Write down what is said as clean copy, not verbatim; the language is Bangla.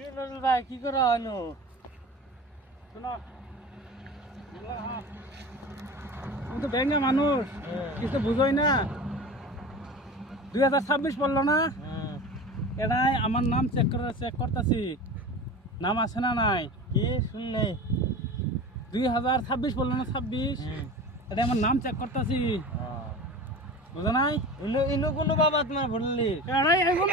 কি নজরুল ভাই কি করা হলো? শোনো আমি তো ব্যাংকে মানুষ, কিছু বুঝোই না। 2026 পড়লো না, এটাই আমার নাম চেক করতেছি, নাম আছে না নাই? কি শুন নাই? 2026 পড়লো না, 26, এটা আমার নাম চেক করতেছি, বুঝো নাই? ইনো কোনো বাবা তোমার বললি? এটাই এখন